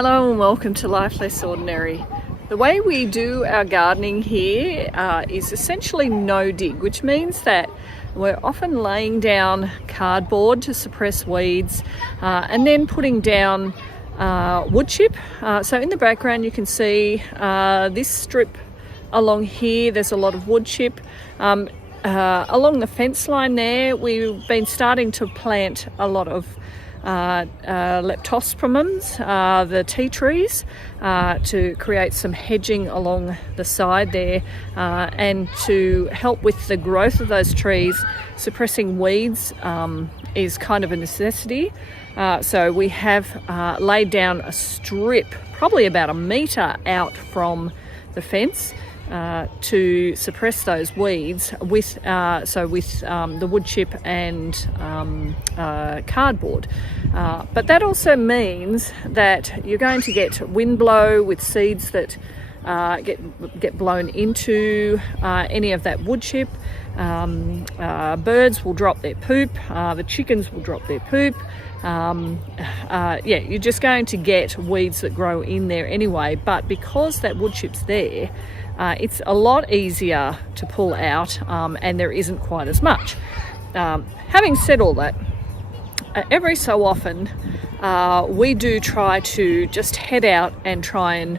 Hello and welcome to Life Less Ordinary. The way we do our gardening here is essentially no dig, which means that we're often laying down cardboard to suppress weeds and then putting down wood chip. So in the background you can see this strip along here, there's a lot of wood chip. Along the fence line there, we've been starting to plant a lot of leptospermums, the tea trees, to create some hedging along the side there, and to help with the growth of those trees. Suppressing weeds is kind of a necessity. So we have laid down a strip probably about 1 metre out from the fence to suppress those weeds with the wood chip and cardboard. But that also means that you're going to get wind blow with seeds that get blown into any of that wood chip. Birds will drop their poop, the chickens will drop their poop. You're just going to get weeds that grow in there anyway, but because that wood chip's there, it's a lot easier to pull out, and there isn't quite as much. Having said all that, every so often we do try to just head out and try and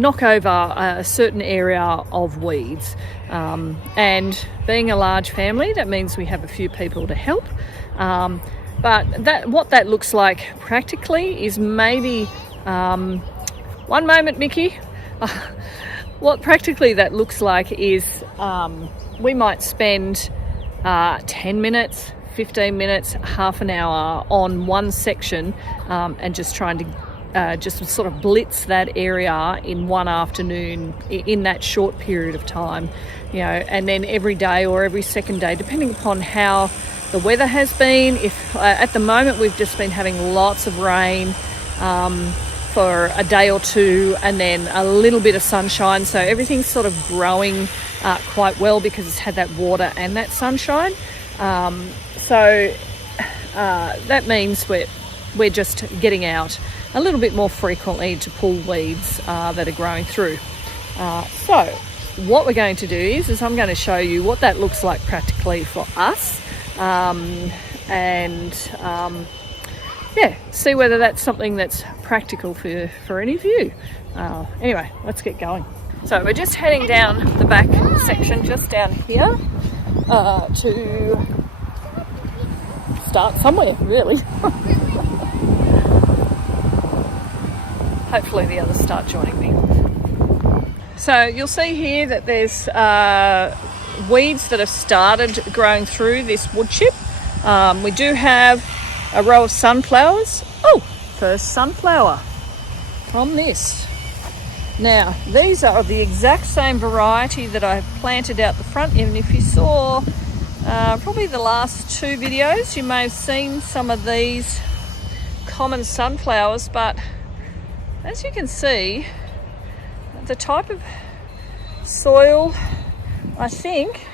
knock over a certain area of weeds. And being a large family, that means we have a few people to help. But what that looks like practically is maybe, one moment, Mickey. What practically that looks like is we might spend 10 minutes, 15 minutes, half an hour on one section and just trying to just sort of blitz that area in one afternoon in that short period of time, and then every day or every second day, depending upon how the weather has been. If at the moment we've just been having lots of rain for a day or two, and then a little bit of sunshine, so everything's sort of growing quite well because it's had that water and that sunshine. So that means we're just getting out a little bit more frequently to pull weeds that are growing through. So what we're going to do is I'm going to show you what that looks like practically for us, see whether that's something that's practical for any of you. Anyway, let's get going. So we're just heading down the back section, just down here, to start somewhere, really. Hopefully the others start joining me. So you'll see here that there's weeds that have started growing through this wood chip. We do have a row of sunflowers. Oh, first sunflower from this. Now, these are of the exact same variety that I've planted out the front. And if you saw probably the last two videos, you may have seen some of these common sunflowers, but as you can see, the type of soil, I think,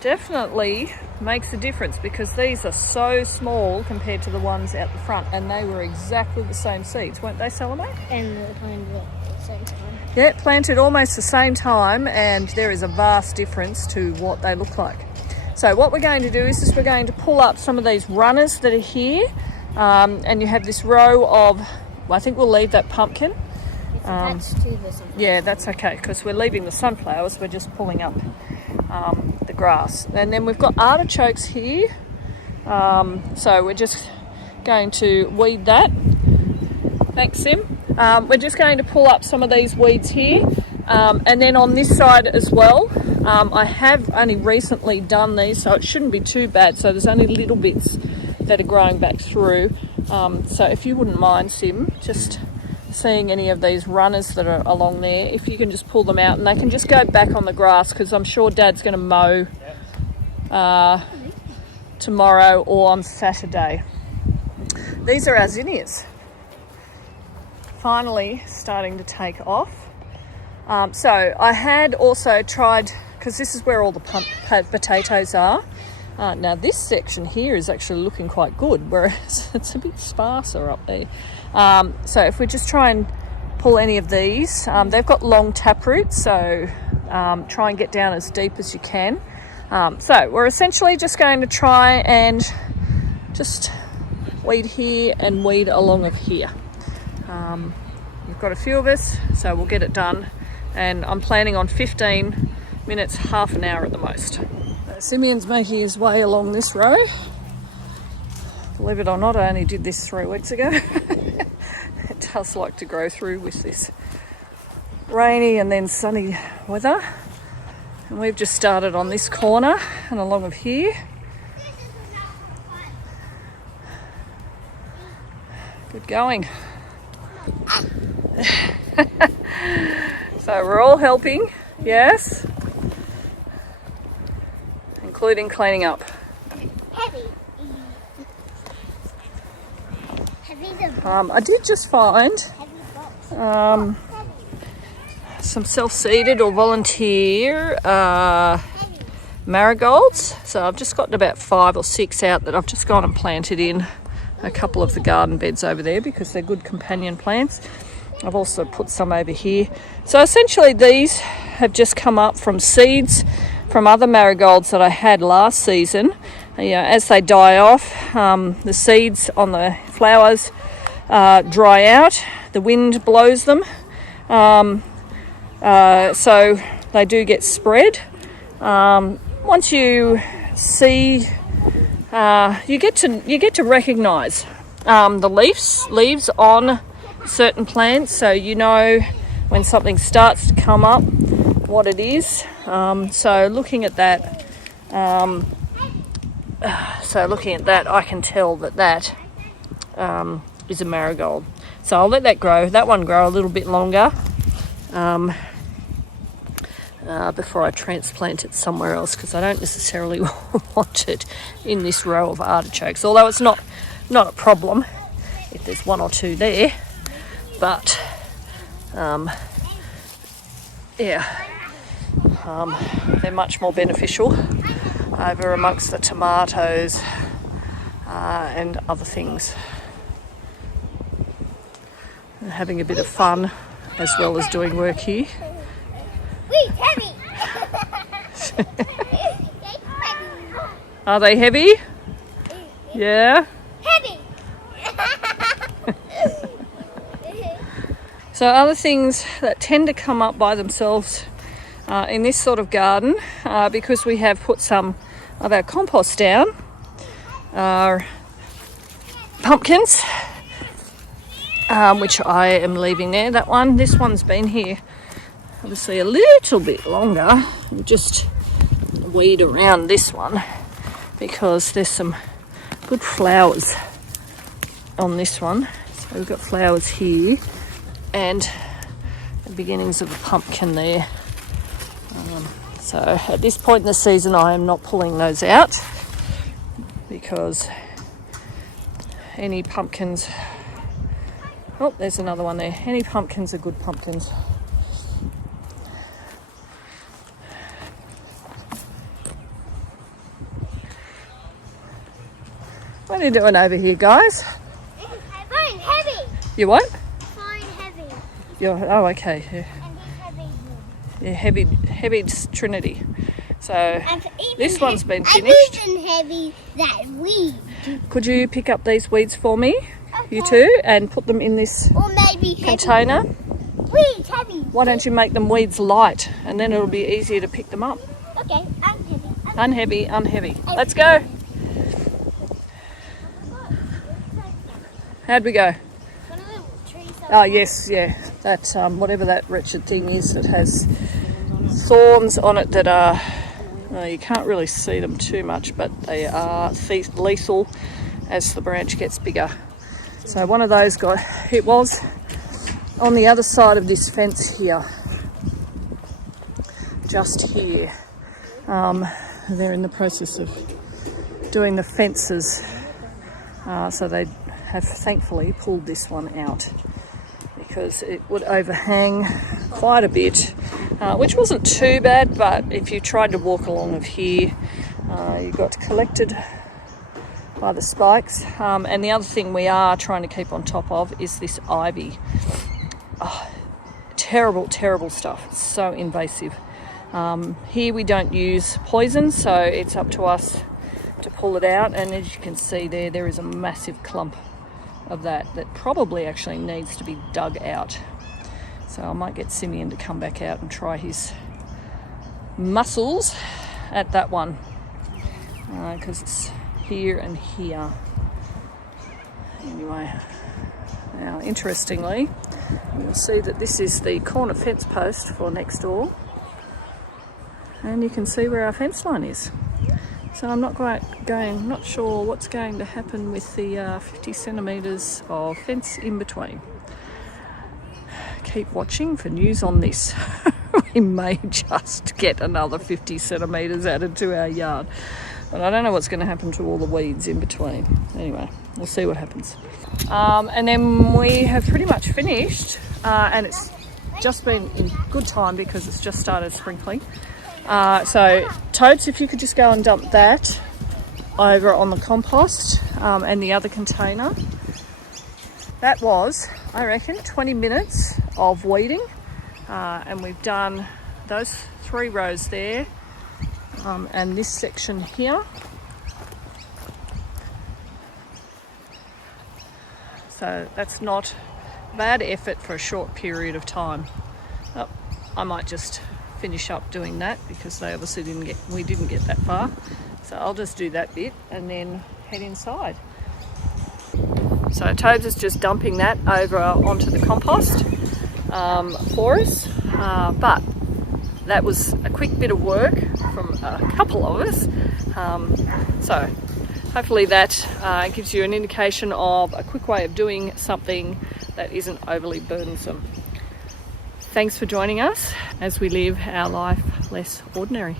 definitely makes a difference, because these are so small compared to the ones out the front, and they were exactly the same seeds, weren't they, Salome? And they planted at the same time. Yeah, planted almost the same time, and there is a vast difference to what they look like. So what we're going to do is we're going to pull up some of these runners that are here, and you have this row of, I think we'll leave that pumpkin. It's attached to the sunflowers. Yeah, that's okay, because we're leaving the sunflowers, we're just pulling up the grass. And then we've got artichokes here, so we're just going to weed that. Thanks, Sim. We're just going to pull up some of these weeds here, and then on this side as well. I have only recently done these, so it shouldn't be too bad. So there's only little bits that are growing back through. So if you wouldn't mind, Sim, just seeing any of these runners that are along there, if you can just pull them out, and they can just go back on the grass, because I'm sure Dad's going to mow tomorrow or on Saturday. These are our zinnias, finally starting to take off. So I had also tried, because this is where all the potatoes are, Now this section here is actually looking quite good, whereas it's a bit sparser up there. So if we just try and pull any of these, they've got long tap roots, so try and get down as deep as you can. So we're essentially just going to try and just weed here and weed along of here. We've got a few of us, so we'll get it done, and I'm planning on 15 minutes, half an hour at the most. Simeon's making his way along this row. Believe it or not, I only did this 3 weeks ago. It does like to grow through with this rainy and then sunny weather. And we've just started on this corner and along of here. Good going. So we're all helping, yes, including cleaning up. I did just find some self-seeded or volunteer marigolds. So I've just gotten about 5 or 6 out that I've just gone and planted in a couple of the garden beds over there because they're good companion plants. I've also put some over here. So essentially these have just come up from seeds from other marigolds that I had last season. You know, as they die off, the seeds on the flowers dry out, the wind blows them, so they do get spread. Once you see, you get to recognise the leaves on certain plants, so you know when something starts to come up what it is. So looking at that, I can tell that is a marigold. So I'll let that grow. That one grow a little bit longer before I transplant it somewhere else, because I don't necessarily want it in this row of artichokes. Although it's not a problem if there's 1 or 2 there, but they're much more beneficial over amongst the tomatoes and other things. And having a bit of fun as well as doing work here. Wait, heavy! Are they heavy? Yeah? Heavy! So other things that tend to come up by themselves in this sort of garden, because we have put some of our compost down, are pumpkins, which I am leaving there. This one's been here obviously a little bit longer. We'll just weed around this one because there's some good flowers on this one. So we've got flowers here and the beginnings of a pumpkin there. So at this point in the season I am not pulling those out because any pumpkins, oh, there's another one there. Any pumpkins are good pumpkins. What are you doing over here, guys? Fine, heavy. You what? Fine, heavy. Oh, okay. Yeah. Yeah, heavy Trinity. So this one's been finished. And even heavy that weed. Could you pick up these weeds for me, Okay. you two, and put them in this Or maybe container? Heavy. Weeds, heavy. Why don't you make them weeds light, and then it'll be easier to pick them up. Okay, unheavy. Unheavy. Let's go. How'd we go? One of the trees. Oh yes, yeah. That whatever that wretched thing is that has thorns on it that are, you can't really see them too much, but they are lethal as the branch gets bigger. So one of those it was on the other side of this fence here, just here. They're in the process of doing the fences, so they have thankfully pulled this one out because it would overhang quite a bit, which wasn't too bad, but if you tried to walk along of here, You got collected by the spikes. And the other thing we are trying to keep on top of is this ivy. Oh, terrible stuff. It's so invasive. Here we don't use poison, so it's up to us to pull it out. And as you can see there is a massive clump of that probably actually needs to be dug out. So I might get Simeon to come back out and try his muscles at that one, because it's here and here. Anyway, now interestingly, you'll see that this is the corner fence post for next door, and you can see where our fence line is. So I'm not sure what's going to happen with the 50 centimetres of fence in between. Keep watching for news on this. We may just get another 50 centimetres added to our yard. But I don't know what's going to happen to all the weeds in between. Anyway, we'll see what happens. And then we have pretty much finished, and it's just been in good time because it's just started sprinkling. So Toads, if you could just go and dump that over on the compost and the other container. That was, I reckon, 20 minutes of weeding, and we've done those 3 rows there and this section here. So that's not bad effort for a short period of time. Oh, I might just finish up doing that because they obviously we didn't get that far. So I'll just do that bit and then head inside. So Toads is just dumping that over onto the compost for us, but that was a quick bit of work from a couple of us. So hopefully that gives you an indication of a quick way of doing something that isn't overly burdensome. Thanks for joining us as we live our life less ordinary.